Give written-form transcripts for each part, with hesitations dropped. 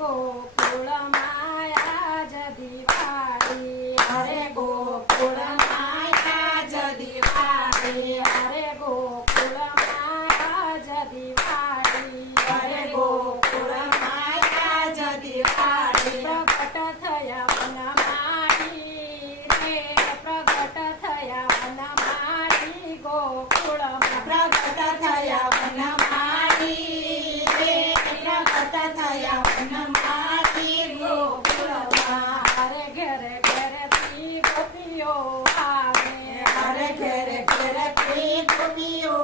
ગોકુળમાં આજ દિવાળી, હરે ગોકુળમાં આજ દિવાળી, હરે ગોકુળમાં આજ દિવાળી, હરે ગોકુળમાં આજ દિવાળી. પ્રગટ થયા વનમાળી રે, પ્રગટ થયા વનમાળી ગોકુળમાં, પ્રગટ થયા વનમાળી રે, પ્રગટ થયા વનમાળી ગોકુળમાં. હરે ઘેરે ઘેરેથી ગોપીઓ આવે, હરે ઘેરે ઘેરેથી ગોપીઓ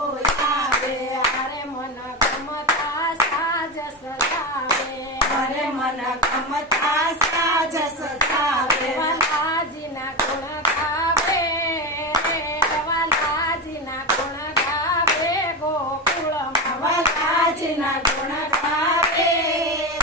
આવે, હરે મન ગમતા સાજ સજાવે, હરે મન ગમતા સાજ સજાવે, વાલાજીના ગુણ ગાવે રે, વાલાજીના ગુણ ગાવે ગોકુળમાં, વાલાજીના ગુણ ગાવે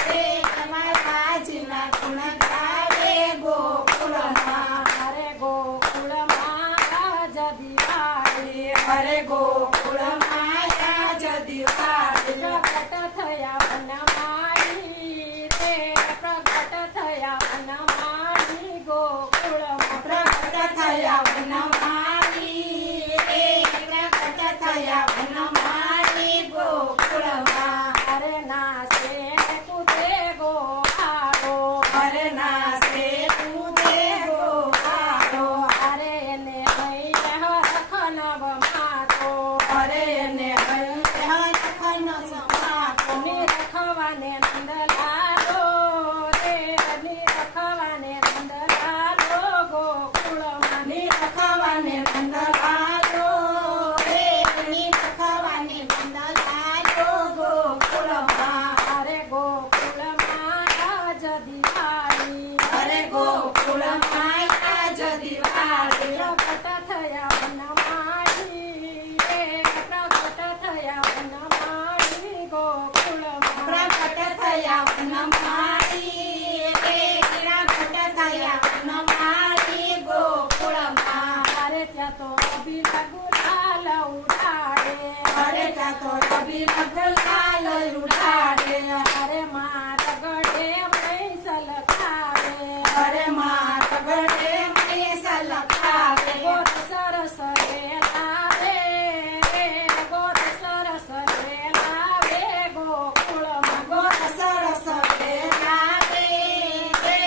રે, વાલાજીના ગુણ ગાવે ગોકુળમાં. હરે ગોકુળમાં આજ દિવાળી, હરે ગોકુળમાં આજ દિવાળી. પ્રગટ થયા વનમાળી રે, પ્રગટ થયા વનમાળી ગોકુળમાં, પ્રગટ થયા વનમાળી રે, પ્રગટ થયા વનમાળી ગોકુળમાં. હરે નાચે ને કૂદે ગોવાળો, હરે નાચે કૂદે ગોવાળો, હરે એને લઈને હરખ નવમાતો, હરે એને હરખન સમાતો, નિરખવાને નંદલાલો રે, નિરખવાને નંદલાલો ગોકુળમાં, નિરખવાને નંદલાલો રે, નિરખવાને નંદલાલો ગોકુળમાં. હરે ગોકુળમાં આજ દિવાળી, હરે ગોકુળમાં આજ દિવાળી. પ્રગટ થયા વનમાળી રે, પ્રગટ થયા વનમાળી ગોકુળમાં, પ્રગટ થયા વનમાળી રે, પ્રગટ થયા વનમાળી ગોકુળમાં. હરે ત્યાં તો અબીલ ગુલાલ ઉડાડે, હરે ત્યાં તો અબીલ ગુલાલ ઉડાડે, હરે માત ગઢે મૈસ લખાવે, હરે માત ગળે મેસ લખાવે, ગોર સરસ લાવે રે, ગોર સરસ લાવે ગોકુળમાં, ગોર સરસ વેરાવે રે,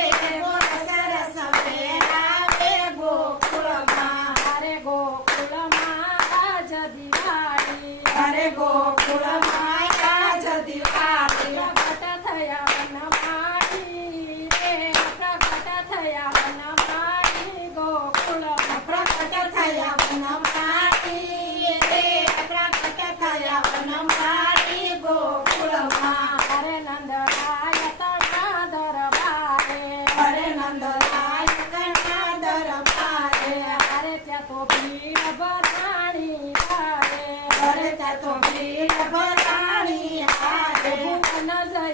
ગોર સરસ વેરાવે ગોકુળમાં. હરે ગોકુળમાં આજ દિવાળી, હરે ગોકુળમાં આજ દિવાળી. પ્રગટ થયા વનમાળી રે, પ્રગટ થયા વનમાળી ગોકુળમાં, પ્રગટ થયા વનમાળી રે, પ્રગટ થયા વનમાળી ગોકુળમાં. હરે નંદરાય તળના દરબારે, હરે નંદલાલ કના દરબારે, હરે ત્યાં તો ભીડ ભરાણી હારે, હરે ત્યાં તો ભીડ ભરાણી હારે, ભુવન જય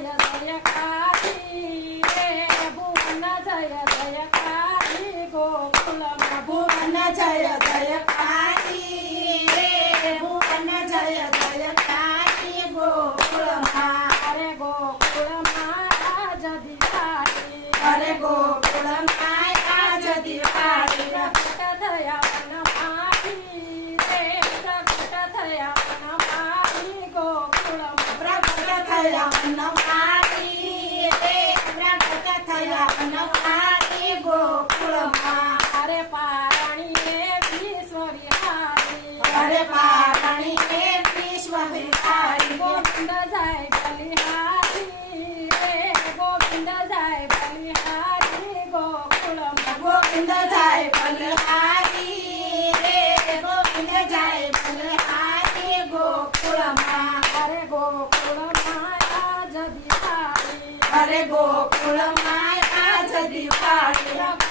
જયકારી રે, ભુવન જય જયકારી ગોકુળમાં, ભુવન જય જયકારી રે, ભુવન જય જયકારી ગોકુળમાં. હરે ગોકુળમાં આજ દિવાળી, હરે ગોકુળમાં આજ દિવાળી. પ્રગટ થયા વનમાળી રે, પ્રગટ થયા વનમાળી ગોકુળમાં, પ્રગટ થયા વનમાળી રે, પ્રગટ થયા વનમાળી ગોકુળમાં. હરે પારણીએ વિશ્વ વિહારી, હરે પારણી હે વિશ્વ વિહારી, ગોવિંદ જાય બલિહારી રે, ગોવિંદ જાય બલિહારી ગોકુળમાં, ગોવિંદ જાય બલિહારી રે, ગોવિંદ જાય બલિહારી ગોકુળમાં. હરે ગોકુળમાં આજ દિવાળી, હરે ગોકુળમાં આજ દિવાળી.